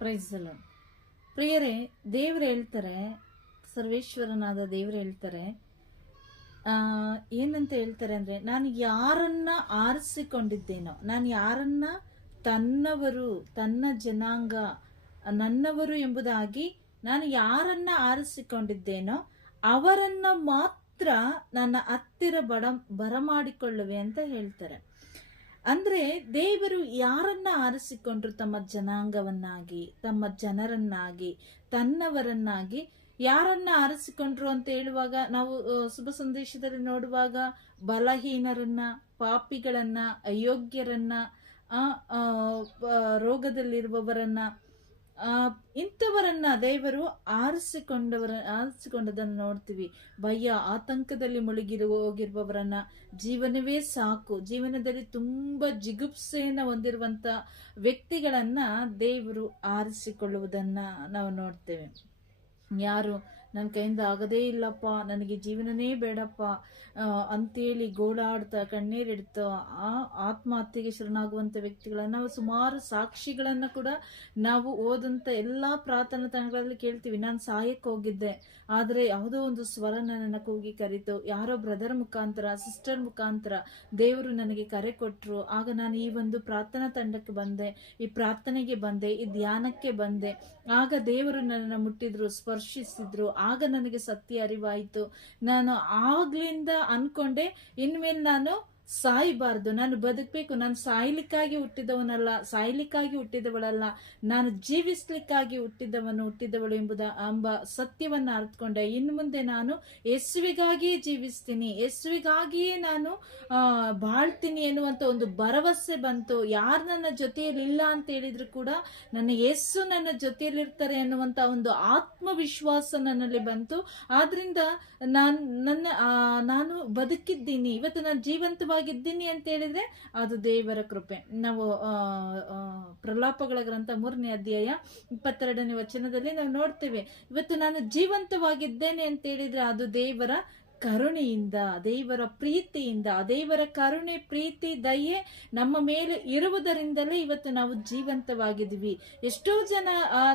Praise the lord. ಪ್ರಿಯರೇ, ದೇವ್ರು ಹೇಳ್ತಾರೆ, ಸರ್ವೇಶ್ವರನಾದ ದೇವ್ರು ಹೇಳ್ತಾರೆ, ಏನಂತ ಹೇಳ್ತಾರೆ ಅಂದ್ರೆ, ನಾನು ಯಾರನ್ನ ಆರಿಸಿಕೊಂಡಿದ್ದೇನೋ, ನಾನು ಯಾರನ್ನ ತನ್ನವರು, ತನ್ನ ಜನಾಂಗ, ನನ್ನವರು ಎಂಬುದಾಗಿ ನಾನು ಯಾರನ್ನ ಆರಿಸಿಕೊಂಡಿದ್ದೇನೋ ಅವರನ್ನ ಮಾತ್ರ ನನ್ನ ಹತ್ತಿರ ಬರಮಾಡಿಕೊಳ್ಳುವೆ ಅಂತ ಹೇಳ್ತಾರೆ. ಅಂದ್ರೆ ದೇವರು ಯಾರನ್ನ ಆರಿಸಿಕೊಂಡ್ರು, ತಮ್ಮ ಜನಾಂಗವನ್ನಾಗಿ, ತಮ್ಮ ಜನರನ್ನಾಗಿ, ತನ್ನವರನ್ನಾಗಿ ಯಾರನ್ನ ಆರಿಸಿಕೊಂಡ್ರು ಅಂತ ಹೇಳುವಾಗ ನಾವು ಶುಭ ಸಂದೇಶದಲ್ಲಿ ನೋಡುವಾಗ ಬಲಹೀನರನ್ನ, ಪಾಪಿಗಳನ್ನ, ಅಯೋಗ್ಯರನ್ನ, ರೋಗದಲ್ಲಿರುವವರನ್ನ, ಇಂಥವರನ್ನ ದೇವರು ಆರಿಸಿಕೊಂಡದನ್ನು ನೋಡ್ತೀವಿ. ಭಯ ಆತಂಕದಲ್ಲಿ ಹೋಗಿರುವವರನ್ನ, ಜೀವನವೇ ಸಾಕು, ಜೀವನದಲ್ಲಿ ತುಂಬಾ ಜಿಗುಪ್ಸೆಯನ್ನು ಹೊಂದಿರುವಂತ ವ್ಯಕ್ತಿಗಳನ್ನ ದೇವರು ಆರಿಸಿಕೊಳ್ಳುವುದನ್ನ ನಾವು ನೋಡ್ತೇವೆ. ಯಾರು ನನ್ನ ಕೈಯಿಂದ ಆಗದೇ ಇಲ್ಲಪ್ಪ, ನನಗೆ ಜೀವನನೇ ಬೇಡಪ್ಪ ಅಂತೇಳಿ ಗೋಳಾಡ್ತಾ ಕಣ್ಣೀರಿಡ್ತಾ ಆತ್ಮಹತ್ಯೆಗೆ ಶರಣಾಗುವಂತ ವ್ಯಕ್ತಿಗಳನ್ನ ನಾವು ಸುಮಾರು ಸಾಕ್ಷಿಗಳನ್ನ ಕೂಡ ನಾವು ಓದಂತ ಎಲ್ಲಾ ಪ್ರಾರ್ಥನಾ ತಂಡಗಳಲ್ಲಿ ಕೇಳ್ತೀವಿ. ನಾನು ಸಾಯಕ್ಕೆ ಹೋಗಿದ್ದೆ, ಆದ್ರೆ ಯಾವುದೋ ಒಂದು ಸ್ವರ ನನ್ನ ಕೂಗಿ ಕರೀತು, ಯಾರೋ ಬ್ರದರ್ ಮುಖಾಂತರ, ಸಿಸ್ಟರ್ ಮುಖಾಂತರ ದೇವರು ನನಗೆ ಕರೆ ಕೊಟ್ರು. ಆಗ ನಾನು ಈ ಒಂದು ಪ್ರಾರ್ಥನಾ ತಂಡಕ್ಕೆ ಬಂದೆ, ಈ ಪ್ರಾರ್ಥನೆಗೆ ಬಂದೆ, ಈ ಧ್ಯಾನಕ್ಕೆ ಬಂದೆ. ಆಗ ದೇವರು ನನ್ನನ್ನು ಮುಟ್ಟಿದ್ರು, ಸ್ಪರ್ಶಿಸಿದ್ರು. ಆಗ ನನಗೆ ಸತ್ಯ ಅರಿವಾಯಿತು. ನಾನು ಆಗ್ಲಿಂದ ಅನ್ಕೊಂಡೆ, ಇನ್ಮೇಲೆ ನಾನು ಸಾಯಬಾರ್ದು, ನಾನು ಬದುಕಬೇಕು, ನಾನು ಸಾಯ್ಲಿಕ್ಕಾಗಿ ಹುಟ್ಟಿದವನಲ್ಲ, ಸಾಯ್ಲಿಕ್ಕಾಗಿ ಹುಟ್ಟಿದವಳಲ್ಲ, ನಾನು ಜೀವಿಸ್ಲಿಕ್ಕಾಗಿ ಹುಟ್ಟಿದವಳು ಎಂಬ ಸತ್ಯವನ್ನ ಅರ್ಥಕೊಂಡೆ. ಇನ್ನು ಮುಂದೆ ನಾನು ಯೇಸುವಿಗಾಗಿಯೇ ಜೀವಿಸ್ತೀನಿ, ಯೇಸುವಿಗಾಗಿಯೇ ನಾನು ಬಾಳ್ತೀನಿ ಎನ್ನುವಂತ ಒಂದು ಭರವಸೆ ಬಂತು. ಯಾರು ನನ್ನ ಜೊತೆಯಲ್ಲಿ ಇಲ್ಲ ಅಂತ ಹೇಳಿದ್ರು ಕೂಡ ನನ್ನ ಯೇಸು ನನ್ನ ಜೊತೆಯಲ್ಲಿರ್ತಾರೆ ಅನ್ನುವಂತ ಒಂದು ಆತ್ಮವಿಶ್ವಾಸ ನನ್ನಲ್ಲಿ ಬಂತು. ಆದ್ರಿಂದ ನಾನು ಬದುಕಿದ್ದೀನಿ, ಇವತ್ತು ನಾನು ಜೀವಂತವಾಗಿದ್ದೀನಿ ಅಂತ ಹೇಳಿದ್ರೆ ಅದು ದೇವರ ಕೃಪೆ. ನಾವು ಪ್ರಲಾಪಗಳ ಗ್ರಂಥ 3ನೇ ಅಧ್ಯಾಯ 22ನೇ ವಚನದಲ್ಲಿ ನಾವು ನೋಡ್ತೇವೆ, ಇವತ್ತು ನಾನು ಜೀವಂತವಾಗಿದ್ದೇನೆ ಅಂತ ಹೇಳಿದ್ರೆ ಅದು ದೇವರ ಕರುಣೆಯಿಂದ, ದೇವರ ಪ್ರೀತಿಯಿಂದ. ದೇವರ ಕರುಣೆ, ಪ್ರೀತಿ, ದಯೆ ನಮ್ಮ ಮೇಲೆ ಇರುವುದರಿಂದಲೇ ಇವತ್ತು ನಾವು ಜೀವಂತವಾಗಿದ್ದೀವಿ. ಎಷ್ಟೋ ಜನ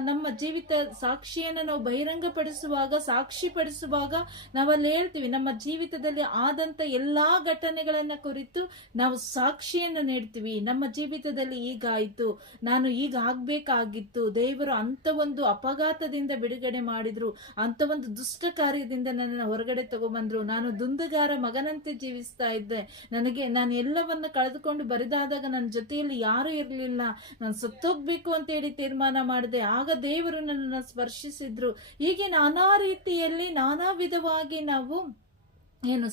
ನಮ್ಮ ಜೀವಿತ ಸಾಕ್ಷಿಯನ್ನು ನಾವು ಬಹಿರಂಗಪಡಿಸುವಾಗ, ಸಾಕ್ಷಿ ಪಡಿಸುವಾಗ ನಾವಲ್ಲಿ ಹೇಳ್ತೀವಿ, ನಮ್ಮ ಜೀವಿತದಲ್ಲಿ ಆದಂತ ಎಲ್ಲಾ ಘಟನೆಗಳನ್ನ ಕುರಿತು ನಾವು ಸಾಕ್ಷಿಯನ್ನು ನೀಡ್ತೀವಿ. ನಮ್ಮ ಜೀವಿತದಲ್ಲಿ ಈಗಾಯ್ತು, ನಾನು ಈಗ ಆಗ್ಬೇಕಾಗಿತ್ತು, ದೇವರು ಅಂತ ಒಂದು ಅಪಘಾತದಿಂದ ಬಿಡುಗಡೆ ಮಾಡಿದ್ರು, ಅಂತ ಒಂದು ದುಷ್ಟ ಕಾರ್ಯದಿಂದ ನನ್ನನ್ನು ಹೊರಗಡೆ ತಗೊಂಡ್ಬಂದ್ರು, ನಾನು ದುಂದುಗಾರ ಮಗನಂತೆ ಜೀವಿಸ್ತಾ ಇದ್ದೆ, ನಾನು ಎಲ್ಲವನ್ನ ಕಳೆದುಕೊಂಡು ಬರಿದಾದಾಗ ನನ್ನ ಜೊತೆಯಲ್ಲಿ ಯಾರು ಇರಲಿಲ್ಲ, ನಾನು ಸತ್ತೋಗ್ಬೇಕು ಅಂತ ಹೇಳಿ ತೀರ್ಮಾನ ಮಾಡಿದೆ. ಆಗ ದೇವರು ನನ್ನನ್ನು ಸ್ಪರ್ಶಿಸಿದ್ರು. ಹೀಗೆ ನಾನಾ ರೀತಿಯಲ್ಲಿ, ನಾನಾ ವಿಧವಾಗಿ ನಾವು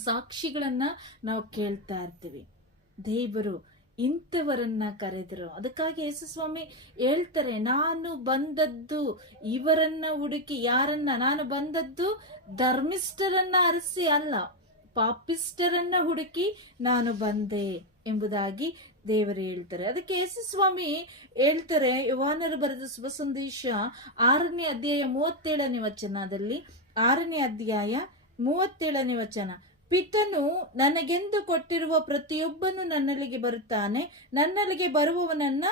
ಸಾಕ್ಷಿಗಳನ್ನ ನಾವು ಕೇಳ್ತಾ ಇರ್ತೀವಿ. ದೇವರು ಇಂಥವರನ್ನ ಕರೆದರು. ಅದಕ್ಕಾಗಿ ಯೇಸುಸ್ವಾಮಿ ಹೇಳ್ತಾರೆ, ನಾನು ಬಂದದ್ದು ಇವರನ್ನ ಹುಡುಕಿ. ಯಾರನ್ನ? ನಾನು ಬಂದದ್ದು ಧರ್ಮಿಷ್ಠರನ್ನ ಅರಸಿ ಅಲ್ಲ, ಪಾಪಿಷ್ಠರನ್ನ ಹುಡುಕಿ ನಾನು ಬಂದೆ ಎಂಬುದಾಗಿ ದೇವರು ಹೇಳ್ತಾರೆ. ಅದಕ್ಕೆ ಯೇಸುಸ್ವಾಮಿ ಹೇಳ್ತಾರೆ, ಯೋಹಾನರು ಬರೆದ ಶುಭ ಸಂದೇಶ 6ನೇ ಅಧ್ಯಾಯ 37ನೇ ವಚನದಲ್ಲಿ, 6ನೇ ಅಧ್ಯಾಯ 37ನೇ ವಚನ, ಪಿತನು ನನಗೆಂದು ಕೊಟ್ಟಿರುವ ಪ್ರತಿಯೊಬ್ಬನು ನನ್ನಲ್ಲಿಗೆ ಬರುತ್ತಾನೆ, ನನ್ನಲ್ಲಿಗೆ ಬರುವವನನ್ನ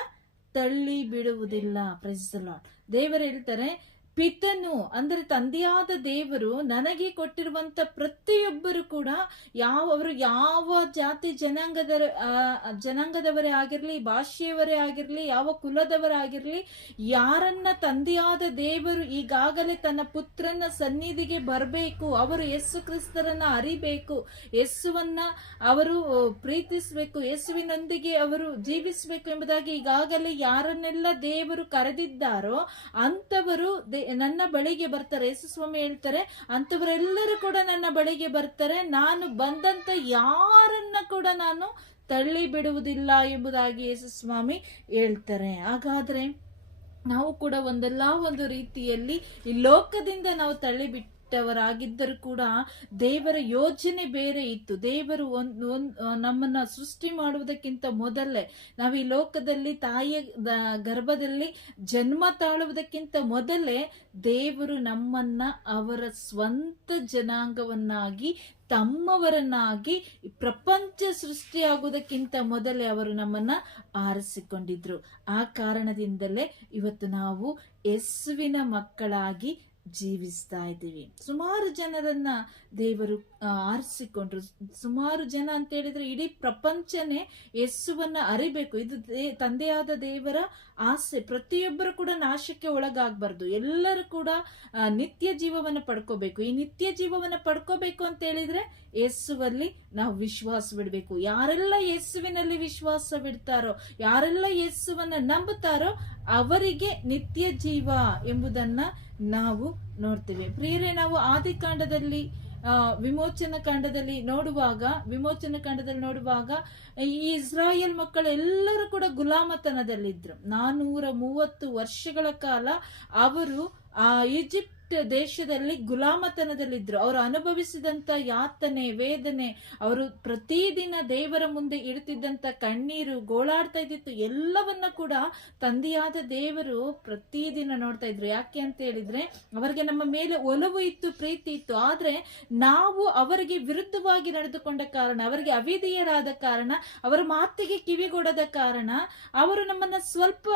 ತಳ್ಳಿ ಬಿಡುವುದಿಲ್ಲ. Praise the Lord. ದೇವರು ಹೇಳ್ತಾರೆ, ಪಿತನು ಅಂದ್ರೆ ತಂದೆಯಾದ ದೇವರು ನನಗೆ ಕೊಟ್ಟಿರುವಂತ ಪ್ರತಿಯೊಬ್ಬರು ಕೂಡ, ಅವರು ಯಾವ ಜಾತಿ ಜನಾಂಗದವರೇ ಆಗಿರ್ಲಿ, ಭಾಷೆಯವರೇ ಆಗಿರ್ಲಿ, ಯಾವ ಕುಲದವರಾಗಿರ್ಲಿ, ಯಾರನ್ನ ತಂದೆಯಾದ ದೇವರು ಈಗಾಗಲೇ ತನ್ನ ಪುತ್ರನ ಸನ್ನಿಧಿಗೆ ಬರಬೇಕು, ಅವರು ಯೇಸು ಕ್ರಿಸ್ತರನ್ನ ಅರಿಬೇಕು, ಯೇಸುವನ್ನ ಅವರು ಪ್ರೀತಿಸಬೇಕು, ಯೇಸುವಿನೊಂದಿಗೆ ಅವರು ಜೀವಿಸಬೇಕು ಎಂಬುದಾಗಿ ಈಗಾಗಲೇ ಯಾರನ್ನೆಲ್ಲ ದೇವರು ಕರೆದಿದ್ದಾರೋ ಅಂತವರು ನನ್ನ ಬಳಿಗೆ ಬರ್ತಾರೆ. ಯೇಸುಸ್ವಾಮಿ ಹೇಳ್ತಾರೆ, ಅಂತವರೆಲ್ಲರೂ ಕೂಡ ನನ್ನ ಬಳಿಗೆ ಬರ್ತಾರೆ, ನಾನು ಬಂದಂತ ಯಾರನ್ನ ಕೂಡ ನಾನು ತಳ್ಳಿ ಬಿಡುವುದಿಲ್ಲ ಎಂಬುದಾಗಿ ಯೇಸುಸ್ವಾಮಿ ಹೇಳ್ತಾರೆ. ಹಾಗಾದ್ರೆ ನಾವು ಕೂಡ ಒಂದಲ್ಲ ಒಂದು ರೀತಿಯಲ್ಲಿ ಈ ಲೋಕದಿಂದ ನಾವು ಈಜಿಪ್ಟ್ ಕೂಡ ದೇವರ ಯೋಜನೆ ಬೇರೆ ಇತ್ತು. ದೇವರು ನಮ್ಮನ್ನ ಸೃಷ್ಟಿ ಮಾಡುವುದಕ್ಕಿಂತ ಮೊದಲೇ, ನಾವು ಈ ಲೋಕದಲ್ಲಿ ತಾಯಿಯ ಗರ್ಭದಲ್ಲಿ ಜನ್ಮ ತಾಳುವುದಕ್ಕಿಂತ ಮೊದಲೇ ದೇವರು ನಮ್ಮನ್ನ ಅವರ ಸ್ವಂತ ಜನಾಂಗವನ್ನಾಗಿ, ತಮ್ಮವರನ್ನಾಗಿ, ಪ್ರಪಂಚ ಸೃಷ್ಟಿಯಾಗುವುದಕ್ಕಿಂತ ಮೊದಲೇ ಅವರು ನಮ್ಮನ್ನ ಆರಿಸಿಕೊಂಡಿದ್ರು. ಆ ಕಾರಣದಿಂದಲೇ ಇವತ್ತು ನಾವು ಯೇಸುವಿನ ಮಕ್ಕಳಾಗಿ ಜೀವಿಸ್ತಾ ಇದ್ದೀವಿ. ಸುಮಾರು ಜನರನ್ನ ದೇವರು ಆರಿಸಿಕೊಂಡ್ರು. ಸುಮಾರು ಜನ ಅಂತ ಹೇಳಿದ್ರೆ ಇಡೀ ಪ್ರಪಂಚನೇ ಯೇಸುವನ್ನ ಅರಿಬೇಕು. ಇದು ತಂದೆಯಾದ ದೇವರ ಆಸೆ. ಪ್ರತಿಯೊಬ್ಬರು ಕೂಡ ನಾಶಕ್ಕೆ ಒಳಗಾಗಬಾರ್ದು. ಎಲ್ಲರೂ ಕೂಡ ನಿತ್ಯ ಜೀವವನ್ನ ಪಡ್ಕೋಬೇಕು. ಈ ನಿತ್ಯ ಜೀವವನ್ನ ಪಡ್ಕೋಬೇಕು ಅಂತ ಹೇಳಿದ್ರೆ ಯೇಸುವಲ್ಲಿ ನಾವು ವಿಶ್ವಾಸ ಬಿಡ್ಬೇಕು. ಯಾರೆಲ್ಲ ಯೇಸುವಿನಲ್ಲಿ ವಿಶ್ವಾಸ ಬಿಡ್ತಾರೋ, ಯಾರೆಲ್ಲ ಯೇಸುವನ್ನ ನಂಬುತ್ತಾರೋ ಅವರಿಗೆ ನಿತ್ಯ ಜೀವ ಎಂಬುದನ್ನ ನಾವು ನೋಡ್ತೇವೆ. ಪ್ರಿಯರೇ, ನಾವು ಆದಿಕಾಂಡದಲ್ಲಿ ವಿಮೋಚನ ಕಾಂಡದಲ್ಲಿ ನೋಡುವಾಗ ಈ ಇಸ್ರಾಯೇಲ್ ಮಕ್ಕಳು ಎಲ್ಲರೂ ಕೂಡ ಗುಲಾಮತನದಲ್ಲಿದ್ರು. 430 ವರ್ಷಗಳ ಕಾಲ ಅವರು ಈಜಿಪ್ಟ್ ದೇಶದಲ್ಲಿ ಗುಲಾಮತನದಲ್ಲಿದ್ರು. ಅವರು ಅನುಭವಿಸಿದಂತ ಯಾತನೆ, ವೇದನೆ, ಅವರು ಪ್ರತಿದಿನ ದೇವರ ಮುಂದೆ ಇಡ್ತಿದ್ದಂತ ಕಣ್ಣೀರು, ಗೋಳಾಡ್ತಾ ಇದ್ದಿತ್ತು, ಎಲ್ಲವನ್ನ ಕೂಡ ತಂದೆಯಾದ ದೇವರು ಪ್ರತಿದಿನ ನೋಡ್ತಾ ಇದ್ರು. ಯಾಕೆ ಅಂತ ಹೇಳಿದ್ರೆ ಅವರಿಗೆ ನಮ್ಮ ಮೇಲೆ ಒಲವು ಇತ್ತು, ಪ್ರೀತಿ ಇತ್ತು. ಆದ್ರೆ ನಾವು ಅವರಿಗೆ ವಿರುದ್ಧವಾಗಿ ನಡೆದುಕೊಂಡ ಕಾರಣ, ಅವರಿಗೆ ಅವಿಧೇಯರಾದ ಕಾರಣ, ಅವರ ಮಾತಿಗೆ ಕಿವಿಗೊಡದ ಕಾರಣ ಅವರು ನಮ್ಮನ್ನ ಸ್ವಲ್ಪ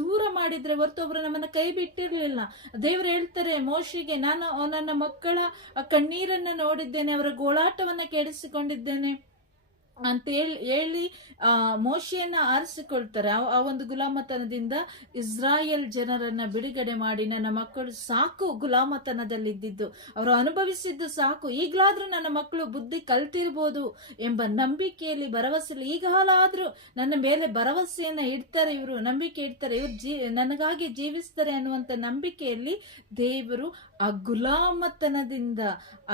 ದೂರ ಮಾಡಿದ್ರೆ ಹೊರತು ಅವರು ನಮ್ಮನ್ನ ಕೈ ಬಿಟ್ಟಿರ್ಲಿಲ್ಲ. ದೇವರು ಹೇಳ್ತಾರೆ ಮೋಶೆಗೆ, ನಾನು ನನ್ನ ಮಕ್ಕಳ ಕಣ್ಣೀರನ್ನ ನೋಡಿದ್ದೇನೆ, ಅವರ ಗೋಳಾಟವನ್ನ ಕೇಳಿಸಿಕೊಂಡಿದ್ದೇನೆ ಅಂತ ಹೇಳಿ ಮೋಶೆಯನ್ನ ಆರಿಸಿಕೊಳ್ತಾರೆ. ಆ ಒಂದು ಗುಲಾಮತನದಿಂದ ಇಸ್ರಾಯೇಲ್ ಜನರನ್ನ ಬಿಡುಗಡೆ ಮಾಡಿ, ನನ್ನ ಮಕ್ಕಳು ಸಾಕು ಗುಲಾಮತನದಲ್ಲಿದ್ದು, ಅವರು ಅನುಭವಿಸಿದ್ದು ಸಾಕು, ಈಗಲಾದ್ರೂ ನನ್ನ ಮಕ್ಕಳು ಬುದ್ಧಿ ಕಲ್ತಿರ್ಬೋದು ಎಂಬ ನಂಬಿಕೆಯಲ್ಲಿ, ಭರವಸೆಯಲ್ಲಿ ಈಗಲಾದ್ರೂ ನನ್ನ ಮೇಲೆ ಭರವಸೆಯನ್ನ ಇಡ್ತಾರೆ, ಇವರು ನಂಬಿಕೆ ಇಡ್ತಾರೆ, ಇವ್ರು ನನಗಾಗಿ ಜೀವಿಸ್ತಾರೆ ಅನ್ನುವಂತ ನಂಬಿಕೆಯಲ್ಲಿ ದೇವರು ಆ ಗುಲಾಮತನದಿಂದ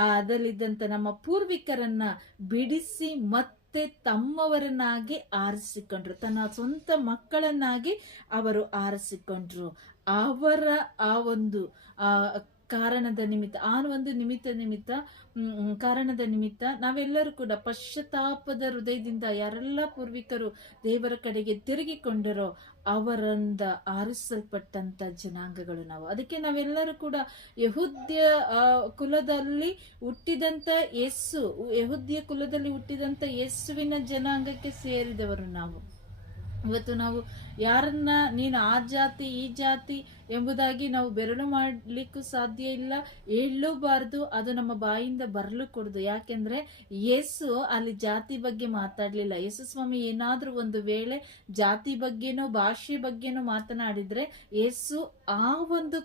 ಅದರಲ್ಲಿದ್ದಂತ ನಮ್ಮ ಪೂರ್ವಿಕರನ್ನ ಬಿಡಿಸಿ ಮತ್ತೆ ತಮ್ಮವರನ್ನಾಗಿ ಆರಿಸಿಕೊಂಡ್ರು. ತನ್ನ ಸ್ವಂತ ಮಕ್ಕಳನ್ನಾಗಿ ಅವರು ಆರಿಸಿಕೊಂಡ್ರು. ಅವರ ಆ ಒಂದು ಕಾರಣದ ನಿಮಿತ್ತ ನಾವೆಲ್ಲರೂ ಕೂಡ ಪಶ್ಚಾತ್ತಾಪದ ಹೃದಯದಿಂದ ಯಾರೆಲ್ಲ ಪೂರ್ವಿಕರು ದೇವರ ಕಡೆಗೆ ತಿರುಗಿಕೊಂಡರೋ ಅವರಿಂದ ಆರಿಸಲ್ಪಟ್ಟಂತ ಜನಾಂಗಗಳು ನಾವು. ಅದಕ್ಕೆ ನಾವೆಲ್ಲರೂ ಕೂಡ ಯೆಹೂದ್ಯ ಕುಲದಲ್ಲಿ ಹುಟ್ಟಿದಂತ ಯೇಸುವಿನ ಜನಾಂಗಕ್ಕೆ ಸೇರಿದವರು ನಾವು. ಇವತ್ತು ನಾವು ಯಾರನ್ನ ನೀನು ಆ ಜಾತಿ ಈ ಜಾತಿ ಎಂಬುದಾಗಿ ನಾವು ಬೆರಳು ಮಾಡ್ಲಿಕ್ಕೂ ಸಾಧ್ಯ ಇಲ್ಲ, ಹೇಳಲೂಬಾರ್ದು, ಅದು ನಮ್ಮ ಬಾಯಿಂದ ಬರಲು ಕೊಡುದು. ಯಾಕೆಂದ್ರೆ ಯೇಸು ಅಲ್ಲಿ ಜಾತಿ ಬಗ್ಗೆ ಮಾತಾಡ್ಲಿಲ್ಲ. ಯೇಸು ಸ್ವಾಮಿ ಏನಾದ್ರೂ ಒಂದು ವೇಳೆ ಜಾತಿ ಬಗ್ಗೆನೋ ಭಾಷೆ ಬಗ್ಗೆನೋ ಮಾತನಾಡಿದ್ರೆ ಯೇಸು ಆ ಒಂದು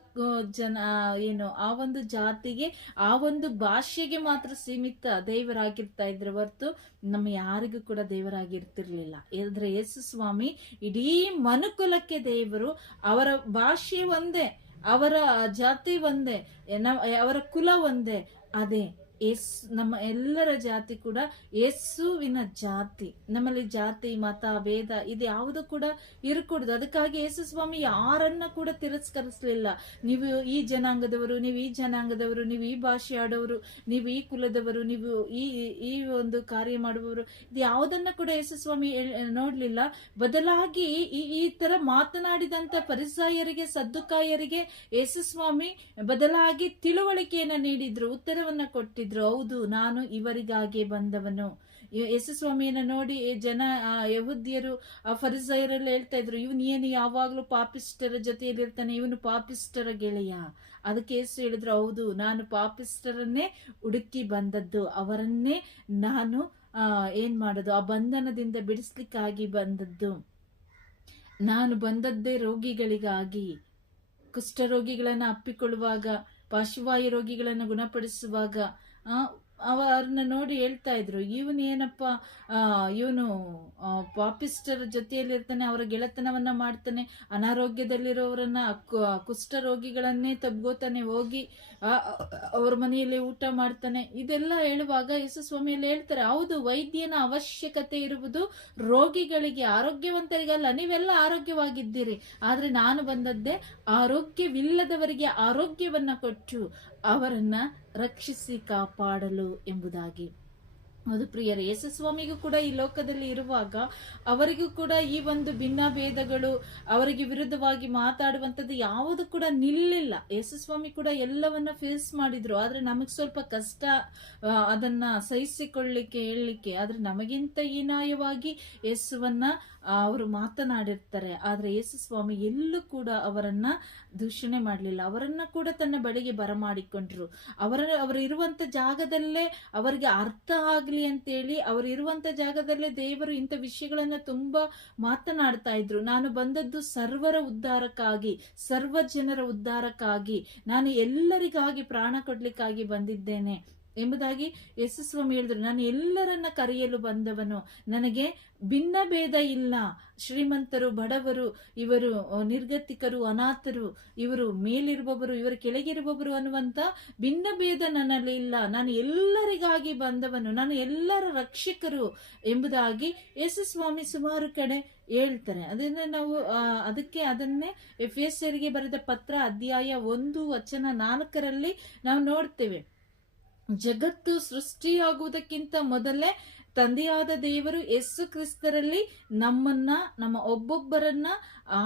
ಆ ಒಂದು ಜಾತಿಗೆ, ಆ ಒಂದು ಭಾಷೆಗೆ ಮಾತ್ರ ಸೀಮಿತ ದೇವರಾಗಿರ್ತಾ ಇದ್ರೆ ಹೊರತು ನಮ್ಮ ಯಾರಿಗೂ ಕೂಡ ದೇವರಾಗಿರ್ತಿರ್ಲಿಲ್ಲ. ಆದ್ರೆ ಯೇಸು ಸ್ವಾಮಿ ಇಡೀ ಮನುಕುಲಕ್ಕೆ ದೇವರು. ಅವರ ಭಾಷೆ ಒಂದೇ, ಅವರ ಜಾತಿ ಒಂದೇ, ಅವರ ಕುಲ ಒಂದೇ. ಅದೇ ನಮ್ಮ ಎಲ್ಲರ ಜಾತಿ ಕೂಡ ಯೇಸುವಿನ ಜಾತಿ. ನಮ್ಮಲ್ಲಿ ಜಾತಿ ಮತ ಭೇದ ಇದು ಯಾವುದು ಕೂಡ ಇರಕೂಡದು. ಅದಕ್ಕಾಗಿ ಯೇಸು ಸ್ವಾಮಿ ಯಾರನ್ನ ಕೂಡ ತಿರಸ್ಕರಿಸಲಿಲ್ಲ. ನೀವು ಈ ಜನಾಂಗದವರು, ನೀವು ಈ ಜನಾಂಗದವರು, ನೀವು ಈ ಭಾಷೆ ಆಡೋರು, ನೀವು ಈ ಕುಲದವರು, ನೀವು ಈ ಒಂದು ಕಾರ್ಯ ಮಾಡುವವರು, ಇದು ಯಾವುದನ್ನ ಕೂಡ ಯೇಸು ಸ್ವಾಮಿ ನೋಡ್ಲಿಲ್ಲ. ಬದಲಾಗಿ ಈ ತರ ಮಾತನಾಡಿದಂತ ಫರಿಸಾಯರಿಗೆ, ಸದ್ದುಕಾಯರಿಗೆ ಯೇಸು ಸ್ವಾಮಿ ಬದಲಾಗಿ ತಿಳುವಳಿಕೆಯನ್ನ ನೀಡಿದ್ರು, ಉತ್ತರವನ್ನ ಕೊಟ್ಟಿದ್ರು. ಹೌದು, ನಾನು ಇವರಿಗಾಗಿ ಬಂದವನು. ಯೇಸು ಸ್ವಾಮಿಯನ್ನ ನೋಡಿ ಯಹೂದ್ಯರು ಫರಿಸಾಯರೆಲ್ಲ ಹೇಳ್ತಾ ಇದ್ರು, ಇವನು ಯಾವಾಗ್ಲೂ ಪಾಪಿಸ್ಟರ ಜೊತೆಯಲ್ಲಿ ಇರ್ತಾನೆ, ಇವನು ಪಾಪಿಸ್ಟರ ಗೆಳೆಯ. ಅದಕ್ಕೆ ಯೇಸು ಹೇಳಿದ್ರು, ಹೌದು, ನಾನು ಪಾಪಿಸ್ಟರನ್ನೇ ಹುಡುಕಿ ಬಂದದ್ದು, ಅವರನ್ನೇ ನಾನು ಏನ್ ಮಾಡೋದು, ಆ ಬಂಧನದಿಂದ ಬಿಡಿಸ್ಲಿಕ್ಕಾಗಿ ಬಂದದ್ದು. ನಾನು ಬಂದದ್ದೇ ರೋಗಿಗಳಿಗಾಗಿ. ಕುಷ್ಠರೋಗಿಗಳನ್ನ ಅಪ್ಪಿಕೊಳ್ಳುವಾಗ, ಪಾರ್ಶ್ವವಾಯು ರೋಗಿಗಳನ್ನ ಗುಣಪಡಿಸುವಾಗ ಅವರನ್ನ ನೋಡಿ ಹೇಳ್ತಾ ಇದ್ರು, ಇವನು ಪಾಪಿಸ್ಟರ ಜೊತೆಯಲ್ಲಿರ್ತಾನೆ, ಅವರ ಗೆಳೆತನವನ್ನ ಮಾಡ್ತಾನೆ, ಅನಾರೋಗ್ಯದಲ್ಲಿರೋರನ್ನ, ಕುಷ್ಠರೋಗಿಗಳನ್ನೇ ತಬ್ಗೋತಾನೆ, ಹೋಗಿ ಅವ್ರ ಮನೆಯಲ್ಲಿ ಊಟ ಮಾಡ್ತಾನೆ. ಇದೆಲ್ಲ ಹೇಳುವಾಗ ಯೇಸು ಸ್ವಾಮಿಯಲ್ಲಿ ಹೇಳ್ತಾರೆ, ಹೌದು, ವೈದ್ಯನ ಅವಶ್ಯಕತೆ ಇರುವುದು ರೋಗಿಗಳಿಗೆ, ಆರೋಗ್ಯವಂತರಿಗಲ್ಲ. ನೀವೆಲ್ಲ ಆರೋಗ್ಯವಾಗಿದ್ದೀರಿ, ಆದ್ರೆ ನಾನು ಬಂದದ್ದೇ ಆರೋಗ್ಯವಿಲ್ಲದವರಿಗೆ ಆರೋಗ್ಯವನ್ನ ಕೊಟ್ಟು ಅವರನ್ನ ರಕ್ಷಿಸಿ ಕಾಪಾಡಲು ಎಂಬುದಾಗಿ. ಅದು ಪ್ರಿಯರೇ, ಯೇಸು ಸ್ವಾಮಿಗೂ ಕೂಡ ಈ ಲೋಕದಲ್ಲಿ ಇರುವಾಗ ಅವರಿಗೂ ಕೂಡ ಈ ಒಂದು ಭಿನ್ನಾಭೇದಗಳು, ಅವರಿಗೆ ವಿರುದ್ಧವಾಗಿ ಮಾತಾಡುವಂಥದ್ದು ಯಾವುದು ಕೂಡ ನಿಲ್ಲಿಲ್ಲ. ಯೇಸು ಸ್ವಾಮಿ ಕೂಡ ಎಲ್ಲವನ್ನ ಫೇಸ್ ಮಾಡಿದ್ರು. ಆದ್ರೆ ನಮಗ್ ಸ್ವಲ್ಪ ಕಷ್ಟ ಅದನ್ನ ಸಹಿಸಿಕೊಳ್ಳಿಕ್ಕೆ ಹೇಳಲಿಕ್ಕೆ. ಆದ್ರೆ ನಮಗಿಂತ ಹೀನಾಯವಾಗಿ ಯೇಸುವನ್ನ ಅವರು ಮಾತನಾಡಿರ್ತಾರೆ. ಆದ್ರೆ ಯೇಸು ಸ್ವಾಮಿ ಎಲ್ಲೂ ಕೂಡ ಅವರನ್ನ ದೂಷಣೆ ಮಾಡಲಿಲ್ಲ. ಅವರನ್ನ ಕೂಡ ತನ್ನ ಬಳಿಗೆ ಬರಮಾಡಿಕೊಂಡ್ರು. ಅವರು ಇರುವಂತ ಜಾಗದಲ್ಲೇ ಅವರಿಗೆ ಅರ್ಥ ಆಗ್ಲಿ ಅಂತೇಳಿ ಅವರು ಇರುವಂತ ಜಾಗದಲ್ಲೇ ದೇವರು ಇಂಥ ವಿಷಯಗಳನ್ನ ತುಂಬಾ ಮಾತನಾಡ್ತಾ ಇದ್ರು. ನಾನು ಬಂದದ್ದು ಸರ್ವರ ಉದ್ಧಾರಕ್ಕಾಗಿ, ಸರ್ವ ಜನರ ಉದ್ಧಾರಕ್ಕಾಗಿ, ನಾನು ಎಲ್ಲರಿಗಾಗಿ ಪ್ರಾಣ ಕೊಡ್ಲಿಕ್ಕಾಗಿ ಬಂದಿದ್ದೇನೆ ಎಂಬುದಾಗಿ ಯೇಸು ಸ್ವಾಮಿ ಹೇಳಿದ್ರು. ನಾನು ಎಲ್ಲರನ್ನ ಕರೆಯಲು ಬಂದವನು, ನನಗೆ ಭಿನ್ನ ಭೇದ ಇಲ್ಲ. ಶ್ರೀಮಂತರು, ಬಡವರು, ಇವರು ನಿರ್ಗತಿಕರು, ಅನಾಥರು, ಇವರು ಮೇಲಿರುವವರು, ಇವರು ಕೆಳಗಿರುವವರು ಅನ್ನುವಂತ ಭಿನ್ನ ಭೇದ ನನ್ನಲ್ಲಿ ಇಲ್ಲ. ನಾನು ಎಲ್ಲರಿಗಾಗಿ ಬಂದವನು, ನಾನು ಎಲ್ಲರ ರಕ್ಷಕರು ಎಂಬುದಾಗಿ ಯೇಸು ಸ್ವಾಮಿ ಸುಮಾರು ಕಡೆ ಹೇಳ್ತಾರೆ. ಅದನ್ನ ನಾವು ಅದನ್ನೇ ಎಫೆಸರಿಗೆ ಬರೆದ ಪತ್ರ ಅಧ್ಯಾಯ 1:4 ನಾವು ನೋಡ್ತೇವೆ. ಜಗತ್ತು ಸೃಷ್ಟಿಯಾಗುವುದಕ್ಕಿಂತ ಮೊದಲೇ ತಂದೆಯಾದ ದೇವರು ಯೇಸು ಕ್ರಿಸ್ತರಲ್ಲಿ ನಮ್ಮ ಒಬ್ಬೊಬ್ಬರನ್ನ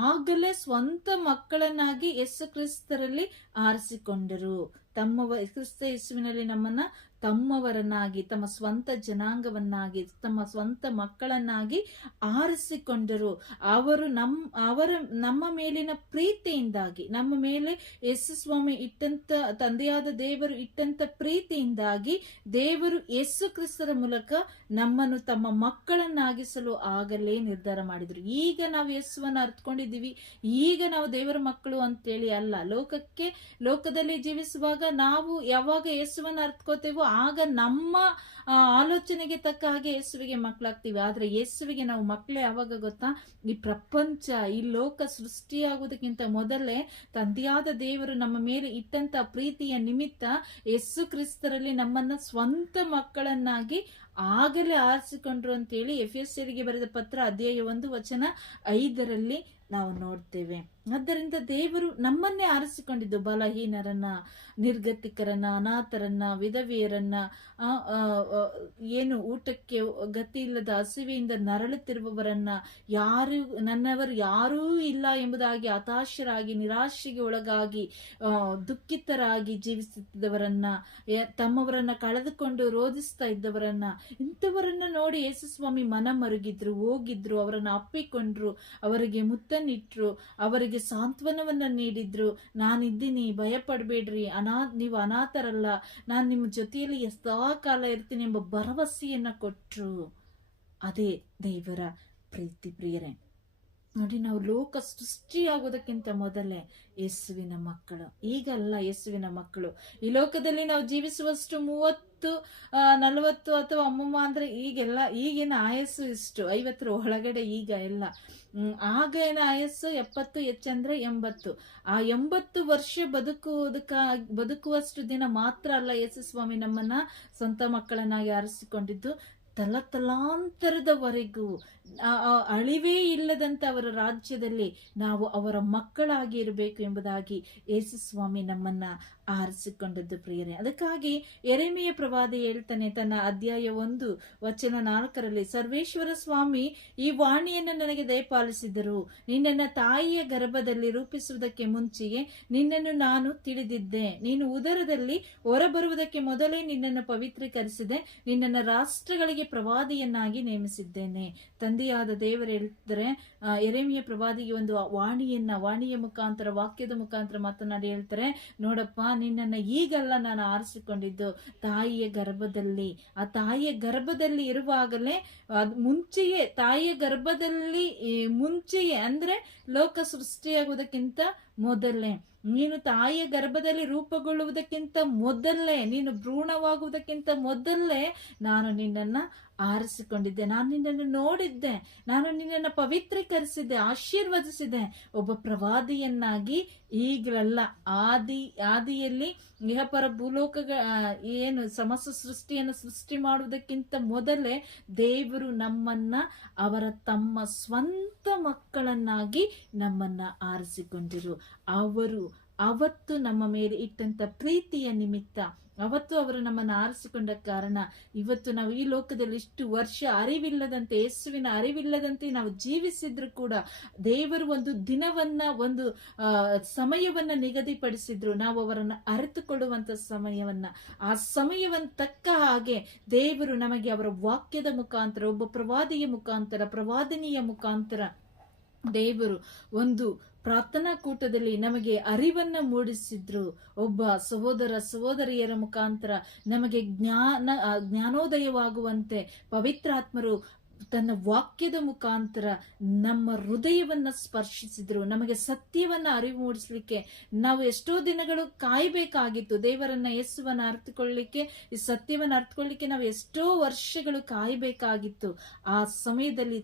ಆಗಲೇ ಸ್ವಂತ ಮಕ್ಕಳನ್ನಾಗಿ ಯೇಸು ಕ್ರಿಸ್ತರಲ್ಲಿ ಆರಿಸಿಕೊಂಡರು. ಕ್ರಿಸ್ತ ಯೇಸುವಿನಲ್ಲಿ ನಮ್ಮನ್ನ ತಮ್ಮವರನ್ನಾಗಿ, ತಮ್ಮ ಸ್ವಂತ ಜನಾಂಗವನ್ನಾಗಿ, ತಮ್ಮ ಸ್ವಂತ ಮಕ್ಕಳನ್ನಾಗಿ ಆರಿಸಿಕೊಂಡರು. ನಮ್ಮ ಮೇಲಿನ ಪ್ರೀತಿಯಿಂದಾಗಿ, ನಮ್ಮ ಮೇಲೆ ಯೇಸು ಸ್ವಾಮಿ ತಂದೆಯಾದ ದೇವರು ಇಟ್ಟಂತ ಪ್ರೀತಿಯಿಂದಾಗಿ ದೇವರು ಯೇಸು ಕ್ರಿಸ್ತರ ಮೂಲಕ ನಮ್ಮನ್ನು ತಮ್ಮ ಮಕ್ಕಳನ್ನಾಗಿಸಲು ಆಗಲೇ ನಿರ್ಧಾರ ಮಾಡಿದ್ರು. ಈಗ ನಾವು ಯೇಸುವನ್ನ ಅರ್ಥಕೊಂಡಿದ್ದೀವಿ, ಈಗ ನಾವು ದೇವರ ಮಕ್ಕಳು ಅಂತೇಳಿ ಅಲ್ಲ. ಲೋಕದಲ್ಲಿ ಜೀವಿಸುವಾಗ ನಾವು ಯಾವಾಗ ಯೇಸುವನ್ನ ಅರ್ಥಕೋತೇವೋ ಆಗ ನಮ್ಮ ಆಲೋಚನೆಗೆ ತಕ್ಕ ಹಾಗೆ ಯೇಸುವಿಗೆ ಮಕ್ಕಳಾಗ್ತೀವಿ. ಆದ್ರೆ ಯೇಸುವಿಗೆ ನಾವು ಮಕ್ಕಳೇ ಯಾವಾಗ ಗೊತ್ತಾ? ಈ ಪ್ರಪಂಚ, ಈ ಲೋಕ ಸೃಷ್ಟಿಯಾಗುವುದಕ್ಕಿಂತ ಮೊದಲೇ ತಂದೆಯಾದ ದೇವರು ನಮ್ಮ ಮೇಲೆ ಇಟ್ಟಂತ ಪ್ರೀತಿಯ ನಿಮಿತ್ತ ಯೇಸು ಕ್ರಿಸ್ತರಲ್ಲಿ ನಮ್ಮನ್ನ ಸ್ವಂತ ಮಕ್ಕಳನ್ನಾಗಿ ಆಗಲೇ ಆರಿಸಿಕೊಂಡ್ರು ಅಂತೇಳಿ ಎಫೆಸರಿಗೆ ಬರೆದ ಪತ್ರ ಅಧ್ಯಾಯ 1:5 ನಾವು ನೋಡ್ತೇವೆ. ಆದ್ದರಿಂದ ದೇವರು ನಮ್ಮನ್ನೇ ಆರಿಸಿಕೊಂಡಿದ್ದು. ಬಲಹೀನರನ್ನ, ನಿರ್ಗತಿಕರನ್ನ, ಅನಾಥರನ್ನ, ವಿಧವೆಯರನ್ನ, ಏನು ಊಟಕ್ಕೆ ಗತಿ ಇಲ್ಲದ ಹಸಿವೆಯಿಂದ ನರಳುತ್ತಿರುವವರನ್ನ, ನನ್ನವರು ಯಾರೂ ಇಲ್ಲ ಎಂಬುದಾಗಿ ಹತಾಶರಾಗಿ, ನಿರಾಶೆಗೆ ಒಳಗಾಗಿ, ದುಃಖಿತರಾಗಿ ಜೀವಿಸುತ್ತಿದ್ದವರನ್ನ, ತಮ್ಮವರನ್ನ ಕಳೆದುಕೊಂಡು ರೋಧಿಸ್ತಾ ಇದ್ದವರನ್ನ, ಇಂಥವರನ್ನ ನೋಡಿ ಯೇಸು ಸ್ವಾಮಿ ಮನ ಮರುಗಿದ್ರು, ಹೋಗಿದ್ರು, ಅವರನ್ನ ಅಪ್ಪಿಕೊಂಡ್ರು, ಅವರಿಗೆ ಮುತ್ತನ್ನಿಟ್ರು, ಅವರಿಗೆ ಸಾಂತ್ವನವನ್ನ ನೀಡಿದ್ರು. ನಾನಿದ್ದೀನಿ, ಭಯ ಪಡಬೇಡ್ರಿ, ನೀವು ಅನಾಥರಲ್ಲ, ನಾನು ನಿಮ್ಮ ಜೊತೆಯಲ್ಲಿ ಸದಾ ಕಾಲ ಇರ್ತೀನಿ ಎಂಬ ಭರವಸೆಯನ್ನ ಕೊಟ್ರು. ಅದೇ ದೇವರ ಪ್ರೀತಿ. ಪ್ರಿಯರೇ ನೋಡಿ, ನಾವು ಲೋಕ ಸೃಷ್ಟಿಯಾಗೋದಕ್ಕಿಂತ ಮೊದಲೇ ಯೇಸುವಿನ ಮಕ್ಕಳು. ಈಗಲ್ಲ ಯೇಸುವಿನ ಮಕ್ಕಳು. ಈ ಲೋಕದಲ್ಲಿ ನಾವು ಜೀವಿಸುವಷ್ಟು 30-40 ಅಥವಾ ಅಮ್ಮಮ್ಮ ಅಂದ್ರೆ ಈಗಿನ ಆಯಸ್ಸು ಇಷ್ಟು 50 ಒಳಗಡೆ. ಈಗ ಎಲ್ಲ ಆಗಿನ ಆಯಸ್ಸು 70, ಹೆಚ್ಚಂದ್ರೆ 80. ಆ 80 ವರ್ಷ ಬದುಕುವಷ್ಟು ದಿನ ಮಾತ್ರ ಅಲ್ಲ ಯೇಸು ಸ್ವಾಮಿ ನಮ್ಮನ್ನ ಸ್ವಂತ ಮಕ್ಕಳನ್ನಾಗಿ ಆರಿಸಿಕೊಂಡಿದ್ದು. ತಲತಲಾಂತರದವರೆಗೂ ಅಳಿವೇ ಇಲ್ಲದಂತ ಅವರ ರಾಜ್ಯದಲ್ಲಿ ನಾವು ಅವರ ಮಕ್ಕಳಾಗಿ ಇರಬೇಕು ಎಂಬುದಾಗಿ ಯೇಸು ಸ್ವಾಮಿ ನಮ್ಮನ್ನ ಆರಿಸಿಕೊಂಡದ್ದು. ಪ್ರಿಯರೇ, ಅದಕ್ಕಾಗಿ ಯೆರೆಮೀಯ ಪ್ರವಾದಿ ಹೇಳ್ತಾನೆ ತನ್ನ ಅಧ್ಯಾಯ 1:4, ಸರ್ವೇಶ್ವರ ಸ್ವಾಮಿ ಈ ವಾಣಿಯನ್ನು ನನಗೆ ದಯಪಾಲಿಸಿದರು. ನಿನ್ನನ್ನ ತಾಯಿಯ ಗರ್ಭದಲ್ಲಿ ರೂಪಿಸುವುದಕ್ಕೆ ಮುಂಚೆಯೇ ನಿನ್ನನ್ನು ನಾನು ತಿಳಿದಿದ್ದೆ. ನೀನು ಉದರದಲ್ಲಿ ಹೊರಬರುವುದಕ್ಕೆ ಮೊದಲೇ ನಿನ್ನನ್ನು ಪವಿತ್ರೀಕರಿಸಿದೆ. ನಿನ್ನನ್ನು ರಾಷ್ಟ್ರಗಳಿಗೆ ಪ್ರವಾದಿಯನ್ನಾಗಿ ನೇಮಿಸಿದ್ದೇನೆ. ತಂದೆಯಾದ ದೇವರು ಹೇಳ್ತಾರೆ, ಯೆರೆಮೀಯ ಪ್ರವಾದಿಗೆ ಒಂದು ವಾಣಿಯ ಮುಖಾಂತರ, ವಾಕ್ಯದ ಮುಖಾಂತರ ಮಾತನಾಡಿ ಹೇಳ್ತಾರೆ, ನೋಡಪ್ಪ, ನಿನ್ನನ್ನು ಈಗಲ್ಲ ನಾನು ಆರಿಸಿಕೊಂಡಿದ್ದು, ತಾಯಿಯ ಗರ್ಭದಲ್ಲಿ. ಆ ತಾಯಿಯ ಗರ್ಭದಲ್ಲಿ ಇರುವಾಗಲೇ, ತಾಯಿಯ ಗರ್ಭದಲ್ಲಿ ಮುಂಚೆಯೇ ಅಂದ್ರೆ ಲೋಕ ಸೃಷ್ಟಿಯಾಗುವುದಕ್ಕಿಂತ ಮೊದಲೇ, ನೀನು ತಾಯಿಯ ಗರ್ಭದಲ್ಲಿ ರೂಪುಗೊಳ್ಳುವುದಕ್ಕಿಂತ ಮೊದಲೇ, ನೀನು ಭ್ರೂಣವಾಗುವುದಕ್ಕಿಂತ ಮೊದಲೇ ನಾನು ನಿನ್ನನ್ನ ಆರಿಸಿಕೊಂಡಿದ್ದೆ. ನಾನು ನಿನ್ನನ್ನು ನೋಡಿದ್ದೆ, ನಾನು ನಿನ್ನನ್ನು ಪವಿತ್ರೀಕರಿಸಿದ್ದೆ, ಆಶೀರ್ವದಿಸಿದೆ ಒಬ್ಬ ಪ್ರವಾದಿಯನ್ನಾಗಿ. ಈಗಲಲ್ಲ, ಆದಿಯಲ್ಲಿ ಇಹಪರ ಏನು ಸಮಸ್ತ ಸೃಷ್ಟಿಯನ್ನು ಸೃಷ್ಟಿ ಮಾಡುವುದಕ್ಕಿಂತ ಮೊದಲೇ ದೇವರು ನಮ್ಮನ್ನ ತಮ್ಮ ಸ್ವಂತ ಮಕ್ಕಳನ್ನಾಗಿ ನಮ್ಮನ್ನ ಆರಿಸಿಕೊಂಡಿರು. ಅವರು ಅವತ್ತು ನಮ್ಮ ಮೇಲೆ ಇಟ್ಟಂತ ಪ್ರೀತಿಯ ನಿಮಿತ್ತ, ಅವತ್ತು ಅವರು ನಮ್ಮನ್ನು ಆರಿಸಿಕೊಂಡ ಕಾರಣ ಇವತ್ತು ನಾವು ಈ ಲೋಕದಲ್ಲಿ ಇಷ್ಟು ವರ್ಷ ಅರಿವಿಲ್ಲದಂತೆ, ಯೇಸುವಿನ ಅರಿವಿಲ್ಲದಂತೆ ನಾವು ಜೀವಿಸಿದ್ರು ಕೂಡ ದೇವರು ಒಂದು ದಿನವನ್ನ, ಒಂದು ಸಮಯವನ್ನ ನಿಗದಿಪಡಿಸಿದ್ರು, ನಾವು ಅವರನ್ನು ಅರಿತುಕೊಳ್ಳುವಂತ ಸಮಯವನ್ನ. ಆ ಸಮಯವನ್ನ ತಕ್ಕ ಹಾಗೆ ದೇವರು ನಮಗೆ ಅವರ ವಾಕ್ಯದ ಮುಖಾಂತರ, ಒಬ್ಬ ಪ್ರವಾದಿಯ ಮುಖಾಂತರ, ಪ್ರವಾದಿನಿಯ ಮುಖಾಂತರ ದೇವರು ಒಂದು ಪ್ರಾರ್ಥನಾ ಕೂಟದಲ್ಲಿ ನಮಗೆ ಅರಿವನ್ನ ಮೂಡಿಸಿದ್ರು. ಒಬ್ಬ ಸಹೋದರ ಸಹೋದರಿಯರ ಮುಖಾಂತರ ನಮಗೆ ಜ್ಞಾನೋದಯವಾಗುವಂತೆ ಪವಿತ್ರಾತ್ಮರು ತನ್ನ ವಾಕ್ಯದ ಮುಖಾಂತರ ನಮ್ಮ ಹೃದಯವನ್ನ ಸ್ಪರ್ಶಿಸಿದ್ರು. ನಮಗೆ ಸತ್ಯವನ್ನ ಅರಿವು ಮೂಡಿಸ್ಲಿಕ್ಕೆ ನಾವು ಎಷ್ಟೋ ದಿನಗಳು ಕಾಯ್ಬೇಕಾಗಿತ್ತು. ದೇವರನ್ನ, ಯೇಸುವನ್ನ ಅರ್ಥಕೊಳ್ಳಿಕ್ಕೆ, ಈ ಸತ್ಯವನ್ನ ಅರ್ಥಕೊಳ್ಳಿಕ್ಕೆ ನಾವು ಎಷ್ಟೋ ವರ್ಷಗಳು ಕಾಯ್ಬೇಕಾಗಿತ್ತು. ಆ ಸಮಯದಲ್ಲಿ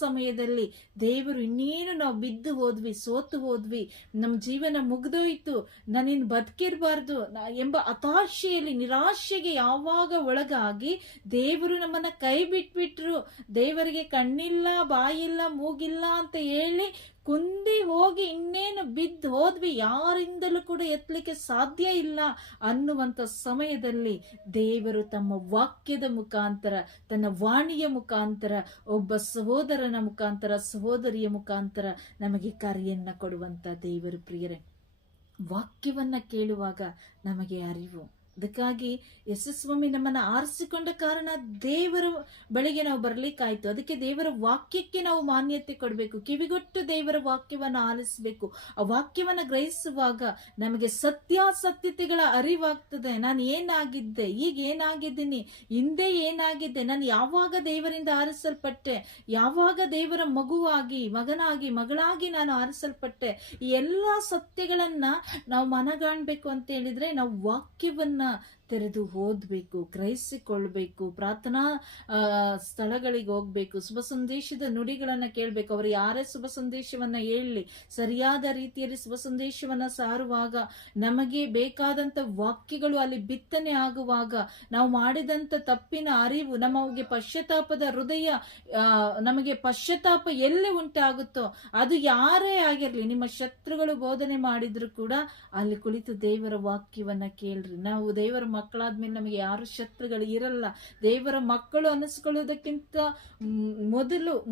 ಸಮಯದಲ್ಲಿ ದೇವರು, ಇನ್ನೇನು ನಾವು ಬಿದ್ದು ಹೋದ್ವಿ, ಸೋತು ಹೋದ್ವಿ, ನಮ್ಮ ಜೀವನ ಮುಗ್ದೋಯ್ತು, ನಾನಿನ್ ಬದುಕಿರ್ಬಾರ್ದು ಎಂಬ ಹತಾಶೆಯಲ್ಲಿ, ನಿರಾಶೆಗೆ ಯಾವಾಗ ಒಳಗಾಗಿ ದೇವರು ನಮ್ಮನ್ನ ಕೈ ಬಿಟ್ಬಿಟ್ರು, ದೇವರಿಗೆ ಕಣ್ಣಿಲ್ಲ, ಬಾಯಿಲ್ಲ, ಮೂಗಿಲ್ಲ ಅಂತ ಹೇಳಿ ಕುಂದಿ ಹೋಗಿ ಇನ್ನೇನು ಬಿದ್ದು ಹೋದ್ವಿ, ಯಾರಿಂದಲೂ ಕೂಡ ಎತ್ತಲಿಕ್ಕೆ ಸಾಧ್ಯ ಇಲ್ಲ ಅನ್ನುವಂಥ ಸಮಯದಲ್ಲಿ ದೇವರು ತಮ್ಮ ವಾಕ್ಯದ ಮುಖಾಂತರ, ತನ್ನ ವಾಣಿಯ ಮುಖಾಂತರ, ಒಬ್ಬ ಸಹೋದರನ ಮುಖಾಂತರ, ಸಹೋದರಿಯ ಮುಖಾಂತರ ನಮಗೆ ಕರೆಯನ್ನ ಕೊಡುವಂತ ದೇವರು. ಪ್ರಿಯರೇ, ವಾಕ್ಯವನ್ನ ಕೇಳುವಾಗ ನಮಗೆ ಅರಿವು. ಅದಕ್ಕಾಗಿ ಯೇಸುಸ್ವಾಮಿ ನಮ್ಮನ್ನ ಆರಿಸಿಕೊಂಡ ಕಾರಣ ದೇವರ ಬಳಿಗೆ ನಾವು ಬರ್ಲಿಕ್ಕಾಯ್ತು. ಅದಕ್ಕೆ ದೇವರ ವಾಕ್ಯಕ್ಕೆ ನಾವು ಮಾನ್ಯತೆ ಕೊಡಬೇಕು, ಕಿವಿಗೊಟ್ಟು ದೇವರ ವಾಕ್ಯವನ್ನ ಆಲಿಸಬೇಕು. ಆ ವಾಕ್ಯವನ್ನ ಗ್ರಹಿಸುವಾಗ ನಮಗೆ ಸತ್ಯಾಸತ್ಯತೆಗಳ ಅರಿವಾಗ್ತದೆ. ನಾನು ಏನಾಗಿದ್ದೆ, ಈಗ ಏನಾಗಿದ್ದೀನಿ, ಹಿಂದೆ ಏನಾಗಿದ್ದೆ, ನಾನು ಯಾವಾಗ ದೇವರಿಂದ ಆರಿಸಲ್ಪಟ್ಟೆ, ಯಾವಾಗ ದೇವರ ಮಗುವಾಗಿ, ಮಗನಾಗಿ, ಮಗಳಾಗಿ ನಾನು ಆರಿಸಲ್ಪಟ್ಟೆ, ಈ ಎಲ್ಲಾ ಸತ್ಯಗಳನ್ನ ನಾವು ಮನಗಾಣ್ಬೇಕು ಅಂತ ಹೇಳಿದ್ರೆ ನಾವು ವಾಕ್ಯವನ್ನ ತೆರೆದು ಓದ್ಬೇಕು, ಗ್ರಹಿಸಿಕೊಳ್ಬೇಕು, ಪ್ರಾರ್ಥನಾ ಸ್ಥಳಗಳಿಗೆ ಹೋಗ್ಬೇಕು, ಶುಭ ಸಂದೇಶದ ನುಡಿಗಳನ್ನ ಕೇಳ್ಬೇಕು. ಅವರು ಯಾರೇ ಶುಭ ಸಂದೇಶವನ್ನ ಹೇಳಲಿ, ಸರಿಯಾದ ರೀತಿಯಲ್ಲಿ ಶುಭ ಸಂದೇಶವನ್ನ ಸಾರುವಾಗ ನಮಗೆ ಬೇಕಾದಂತ ವಾಕ್ಯಗಳು ಅಲ್ಲಿ ಬಿತ್ತನೆ ಆಗುವಾಗ, ನಾವು ಮಾಡಿದಂತ ತಪ್ಪಿನ ಅರಿವು, ನಮಗೆ ಪಶ್ಚಾತ್ತಾಪದ ಹೃದಯ, ನಮಗೆ ಪಶ್ಚಾತ್ತಾಪ ಎಲ್ಲಿ ಉಂಟಾಗುತ್ತೋ, ಅದು ಯಾರೇ ಆಗಿರ್ಲಿ, ನಿಮ್ಮ ಶತ್ರುಗಳು ಬೋಧನೆ ಮಾಡಿದ್ರು ಕೂಡ ಅಲ್ಲಿ ಕುಳಿತು ದೇವರ ವಾಕ್ಯವನ್ನ ಕೇಳ್ರಿ. ನಾವು ದೇವರ ಮಕ್ಕಳಾದ್ಮೇಲೆ ನಮಗೆ ಯಾರು ಶತ್ರುಗಳು ಇರಲ್ಲ. ದೇವರ ಮಕ್ಕಳು ಅನ್ನಿಸ್ಕೊಳ್ಳೋದಕ್ಕಿಂತ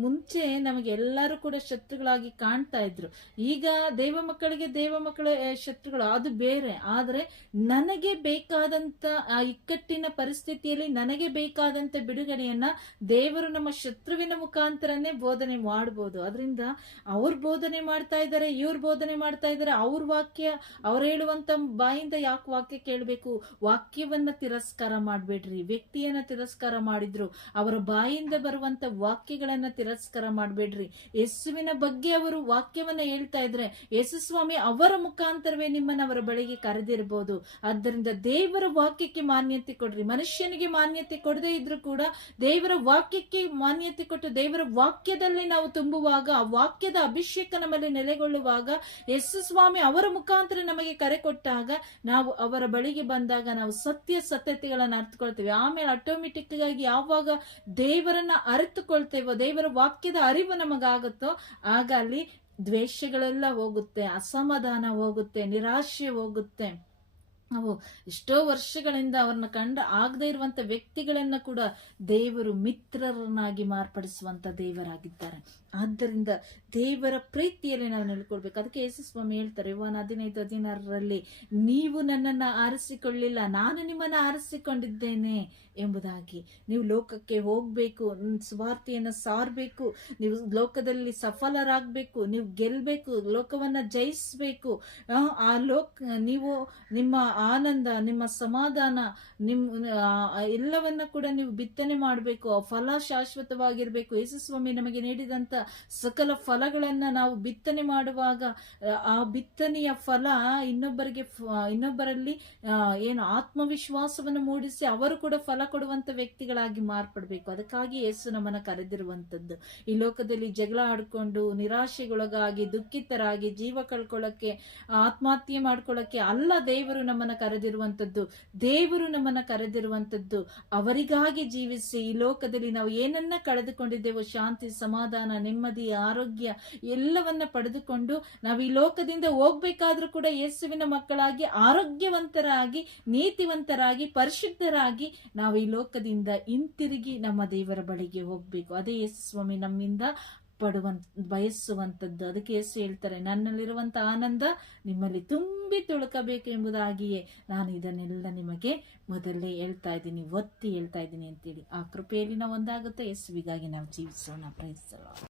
ಮುಂಚೆ ನಮಗೆ ಎಲ್ಲರೂ ಕೂಡ ಶತ್ರುಗಳಾಗಿ ಕಾಣ್ತಾ ಇದ್ರು. ಈಗ ದೇವ ಮಕ್ಕಳ ಶತ್ರುಗಳು ಅದು ಬೇರೆ. ಆದ್ರೆ ನನಗೆ ಬೇಕಾದಂತ ಆ ಇಕ್ಕಟ್ಟಿನ ಪರಿಸ್ಥಿತಿಯಲ್ಲಿ ನನಗೆ ಬೇಕಾದಂತ ಬಿಡುಗಡೆಯನ್ನ ದೇವರು ನಮ್ಮ ಶತ್ರುವಿನ ಮುಖಾಂತರನೇ ಬೋಧನೆ ಮಾಡಬಹುದು. ಅದರಿಂದ ಅವ್ರು ಬೋಧನೆ ಮಾಡ್ತಾ ಇದ್ದಾರೆ, ಇವ್ರು ಬೋಧನೆ ಮಾಡ್ತಾ ಇದ್ದಾರೆ, ಅವ್ರ ವಾಕ್ಯ ಅವ್ರು ಹೇಳುವಂತ ಬಾಯಿಂದ ಯಾಕೆ ವಾಕ್ಯ ಕೇಳಬೇಕು? ವಾಕ್ಯವನ್ನ ತಿರಸ್ಕಾರ ಮಾಡ್ಬೇಡ್ರಿ. ವ್ಯಕ್ತಿಯನ್ನ ತಿರಸ್ಕಾರ ಮಾಡಿದ್ರು, ಅವರ ಬಾಯಿಂದ ಬರುವಂತ ವಾಕ್ಯಗಳನ್ನ ತಿರಸ್ಕಾರ ಮಾಡ್ಬೇಡ್ರಿ. ಯೇಸುವಿನ ಬಗ್ಗೆ ಅವರು ವಾಕ್ಯವನ್ನ ಹೇಳ್ತಾ ಇದ್ರೆ ಯೇಸುಸ್ವಾಮಿ ಅವರ ಮುಖಾಂತರವೇ ನಿಮ್ಮನ್ನ ಅವರ ಬಳಿಗೆ ಕರೆದಿರಬಹುದು. ಆದ್ದರಿಂದ ದೇವರ ವಾಕ್ಯಕ್ಕೆ ಮಾನ್ಯತೆ ಕೊಡ್ರಿ. ಮನುಷ್ಯನಿಗೆ ಮಾನ್ಯತೆ ಕೊಡದೇ ಇದ್ರು ಕೂಡ ದೇವರ ವಾಕ್ಯಕ್ಕೆ ಮಾನ್ಯತೆ ಕೊಟ್ಟು ದೇವರ ವಾಕ್ಯದಲ್ಲಿ ನಾವು ತುಂಬುವಾಗ, ಆ ವಾಕ್ಯದ ಅಭಿಷೇಕ ನಮ್ಮಲ್ಲಿ ನೆಲೆಗೊಳ್ಳುವಾಗ, ಯೇಸುಸ್ವಾಮಿ ಅವರ ಮುಖಾಂತರ ನಮಗೆ ಕರೆ ಕೊಟ್ಟಾಗ ನಾವು ಅವರ ಬಳಿಗೆ ಬಂದಾಗ ನಾವು ಸತ್ಯತೆಗಳನ್ನ ಅರ್ಥಕೊಳ್ತೇವೆ. ಆಮೇಲೆ ಆಟೋಮೆಟಿಕ್ ಆಗಿ ಯಾವಾಗ ದೇವರನ್ನ ಅರಿತುಕೊಳ್ತೇವೋ, ದೇವರ ವಾಕ್ಯದ ಅರಿವು ನಮಗಾಗುತ್ತೋ, ಆಗ ಅಲ್ಲಿ ದ್ವೇಷಗಳೆಲ್ಲ ಹೋಗುತ್ತೆ, ಅಸಮಾಧಾನ ಹೋಗುತ್ತೆ, ನಿರಾಶೆ ಹೋಗುತ್ತೆ. ನಾವು ಎಷ್ಟೋ ವರ್ಷಗಳಿಂದ ಅವ್ರನ್ನ ಆಗದೆ ಇರುವಂತ ವ್ಯಕ್ತಿಗಳನ್ನ ಕೂಡ ದೇವರು ಮಿತ್ರರನ್ನಾಗಿ ಮಾರ್ಪಡಿಸುವಂತ ದೇವರಾಗಿದ್ದಾರೆ. ಆದ್ದರಿಂದ ದೇವರ ಪ್ರೀತಿಯಲ್ಲಿ ನಾವು ನೆಲೆಕೊಳ್ಬೇಕು. ಅದಕ್ಕೆ ಯೇಸುಸ್ವಾಮಿ ಹೇಳ್ತಾರೆ ಯೋಹಾನ 15:16 ನೀವು ನನ್ನನ್ನು ಆರಿಸಿಕೊಳ್ಳಿಲ್ಲ, ನಾನು ನಿಮ್ಮನ್ನ ಆರಿಸಿಕೊಂಡಿದ್ದೇನೆ ಎಂಬುದಾಗಿ. ನೀವು ಲೋಕಕ್ಕೆ ಹೋಗ್ಬೇಕು, ಸುವಾರ್ತೆಯನ್ನ ಸಾರಬೇಕು, ನೀವು ಲೋಕದಲ್ಲಿ ಸಫಲರಾಗಬೇಕು, ನೀವು ಗೆಲ್ಬೇಕು, ಲೋಕವನ್ನ ಜಯಿಸಬೇಕು. ನೀವು ನಿಮ್ಮ ಆನಂದ, ನಿಮ್ಮ ಸಮಾಧಾನ, ಎಲ್ಲವನ್ನ ಕೂಡ ನೀವು ಬಿತ್ತನೆ ಮಾಡಬೇಕು. ಆ ಫಲ ಶಾಶ್ವತವಾಗಿರ್ಬೇಕು. ಯೇಸುಸ್ವಾಮಿ ನಮಗೆ ನೀಡಿದಂತ ಸಕಲ ಫಲಗಳನ್ನ ನಾವು ಬಿತ್ತನೆ ಮಾಡುವಾಗ ಆ ಬಿತ್ತನೆಯ ಫಲ ಇನ್ನೊಬ್ಬರಲ್ಲಿ ಏನು ಆತ್ಮವಿಶ್ವಾಸವನ್ನು ಮೂಡಿಸಿ ಅವರು ಕೂಡ ಫಲ ಕೊಡುವಂತ ವ್ಯಕ್ತಿಗಳಾಗಿ ಮಾರ್ಪಡ್ಬೇಕು. ಅದಕ್ಕಾಗಿ ಯೇಸು ನಮ್ಮನ್ನ ಕರೆದಿರುವಂತದ್ದು. ಈ ಲೋಕದಲ್ಲಿ ಜಗಳ ಆಡ್ಕೊಂಡು ನಿರಾಶೆಗೊಳಗಾಗಿ ದುಃಖಿತರಾಗಿ ಜೀವ ಕಳ್ಕೊಳ್ಳಕ್ಕೆ, ಆತ್ಮಹತ್ಯೆ ಮಾಡ್ಕೊಳ್ಳಕ್ಕೆ ಅಲ್ಲ ದೇವರು ನಮ್ಮನ್ನ ಕರೆದಿರುವಂತದ್ದು. ದೇವರು ನಮ್ಮನ್ನ ಕರೆದಿರುವಂತದ್ದು ಅವರಿಗಾಗಿ ಜೀವಿಸಿ, ಈ ಲೋಕದಲ್ಲಿ ನಾವು ಏನನ್ನ ಕಳೆದುಕೊಂಡಿದ್ದೇವೋ, ಶಾಂತಿ, ಸಮಾಧಾನ, ನೆಮ್ಮದಿ, ಆರೋಗ್ಯ ಎಲ್ಲವನ್ನ ಪಡೆದುಕೊಂಡು ನಾವು ಈ ಲೋಕದಿಂದ ಹೋಗ್ಬೇಕಾದ್ರೂ ಕೂಡ ಯೇಸುವಿನ ಮಕ್ಕಳಾಗಿ ಆರೋಗ್ಯವಂತರಾಗಿ, ನೀತಿವಂತರಾಗಿ, ಪರಿಶುದ್ಧರಾಗಿ ನಾವು ಈ ಲೋಕದಿಂದ ಹಿಂತಿರುಗಿ ನಮ್ಮ ದೇವರ ಬಳಿಗೆ ಹೋಗ್ಬೇಕು. ಅದೇ ಯೇಸು ಸ್ವಾಮಿ ನಮ್ಮಿಂದ ಬಯಸುವಂಥದ್ದು. ಅದಕ್ಕೆ ಯೇಸು ಹೇಳ್ತಾರೆ, ನನ್ನಲ್ಲಿರುವಂತ ಆನಂದ ನಿಮ್ಮಲ್ಲಿ ತುಂಬಿ ತುಳುಕಬೇಕು ಎಂಬುದಾಗಿಯೇ ನಾನು ಇದನ್ನೆಲ್ಲ ನಿಮಗೆ ಮೊದಲೇ ಹೇಳ್ತಾ ಇದ್ದೀನಿ, ಒತ್ತಿ ಹೇಳ್ತಾ ಇದ್ದೀನಿ ಅಂತೇಳಿ. ಆ ಕೃಪೆಯಲ್ಲಿ ನಾವು ಒಂದಾಗುತ್ತೆ. ಯೇಸುವಿಗಾಗಿ ನಾವು ಜೀವಿಸೋಣ. Price the lord.